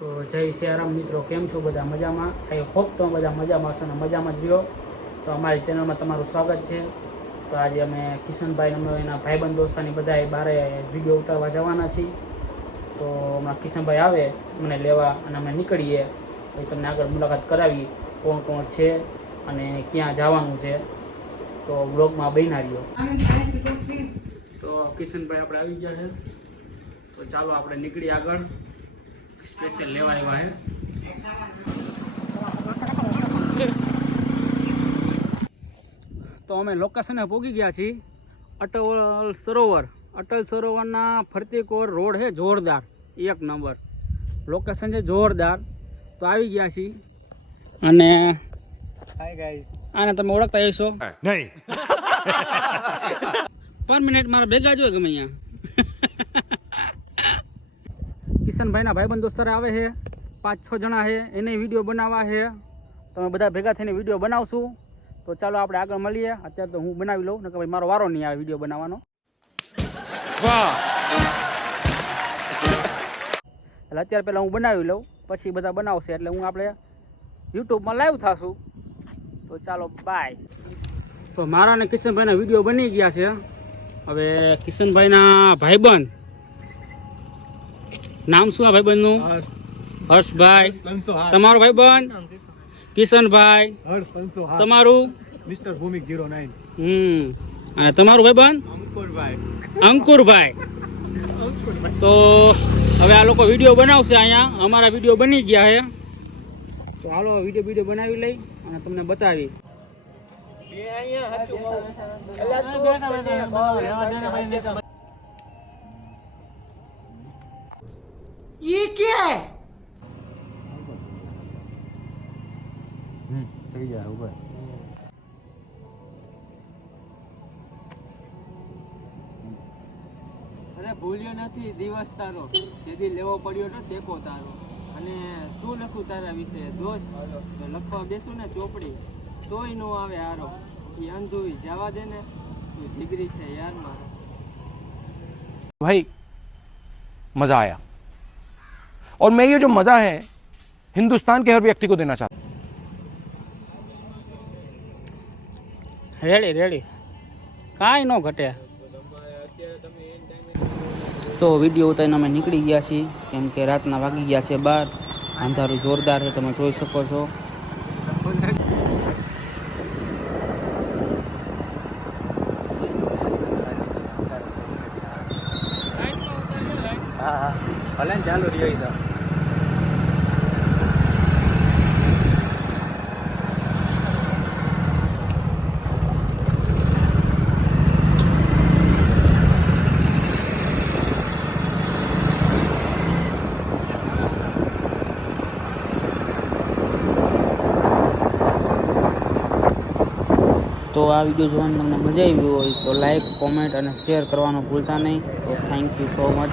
તો જય સિયારામ મિત્રો, કેમ છો બધા? મજામાં? આઈ હોપ તો બધા મજામાં હશો અને મજામાં જ રહ્યો. તો અમારી ચેનલમાં તમારું સ્વાગત છે. તો આજે અમે કિશનભાઈ અમે એના ભાઈબંધ દોસ્તાની બધા બારે વિડીયો ઉતારવા જવાના છીએ. તો હમણાં કિશનભાઈ આવે મને લેવા અને અમે નીકળીએ તો તમને આગળ મુલાકાત કરાવી કોણ કોણ છે અને ક્યાં જવાનું છે. તો બ્લોગમાં બન્યા રહ્યો. તો કિશનભાઈ આપણે આવી ગયા છે, તો ચાલો આપણે નીકળીએ આગળ. સ્પેશિયલ લેવા આવ્યા છે. તો અમે લોકેશને પહોંચી ગયા છીએ અટલ સરોવર. અટલ સરોવરના ફરતી કોર રોડ છે જોરદાર, એક નંબર લોકેશન છે, જોરદાર. તો આવી ગયા છીએ અને હાય ગાઈસ, આને તમે ઓળખતા હશો નહીં. પર મિનિટ મારા ભેગા જ હોય ગમે અહીંયા. કિશનભાઈના ભાઈબંધ દોસ્તારે આવે છે, 5-6 જણા છે, એને વિડીયો બનાવવા છે. તમે બધા ભેગા થઈને વિડીયો બનાવશું. તો ચાલો આપણે આગળ મળીએ. અત્યારે તો હું બનાવી લઉં, નકર ભાઈ મારો વારો નહીં આવે વિડીયો બનાવવાનો. વાહ! એટલે અત્યારે પહેલાં હું બનાવી લઉં, પછી બધા બનાવશે એટલે હું આપણે યુટ્યુબમાં લાઈવ થશું. તો ચાલો બાય. તો મારા અને કિશનભાઈના વિડીયો બની ગયા છે. હવે કિશનભાઈના ભાઈબંધ, નામ શું આ ભાઈબંધનું? હર્ષભાઈ. તમારો ભાઈબંધ કિશનભાઈ. તમારું મિસ્ટર ભૂમિક 09. અને તમારું ભાઈબંધ અંકુરભાઈ. તો હવે આ લોકો વિડીયો બનાવશે અહીંયા. અમારા વિડીયો બની ગયા છે, તો હાલો વિડીયો બનાવી લઈ અને તમને બતાવી. ये क्या है? થઈ જાય ઉપર. અરે ભૂલ્યો નથી દિવસ તારો, જેથી લેવો પડ્યો તો ટેકો તારો. અને શું લખું તારા વિશે દોસ્ત, તો લખવા બેસું ને ચોપડી તોય નો આવે હારો. એ અંધુઈ જવા દે ને, તું જીગરી છે યાર મારો. भाई मज़ा आया और मैं ये जो मज़ा है हिंदुस्तान के हर व्यक्ति को देना चाहता हूँ. રેડી રેડી, કાંઈ ન ઘટે. તો વિડીયો ઉતારીને અમે નીકળી ગયા છીએ, કેમ કે રાતના વાગી ગયા છે 12. અંધારું જોરદાર છે, તમે જોઈ શકો છો. હા ભલે ને ચાલુ રહ્યો તો. તો આ વિડીયો જોવાની તમને મજા આવી હોય તો લાઈક, કોમેન્ટ અને શેર કરવાનું ભૂલતા નહીં. તો થેન્ક યુ સો મચ.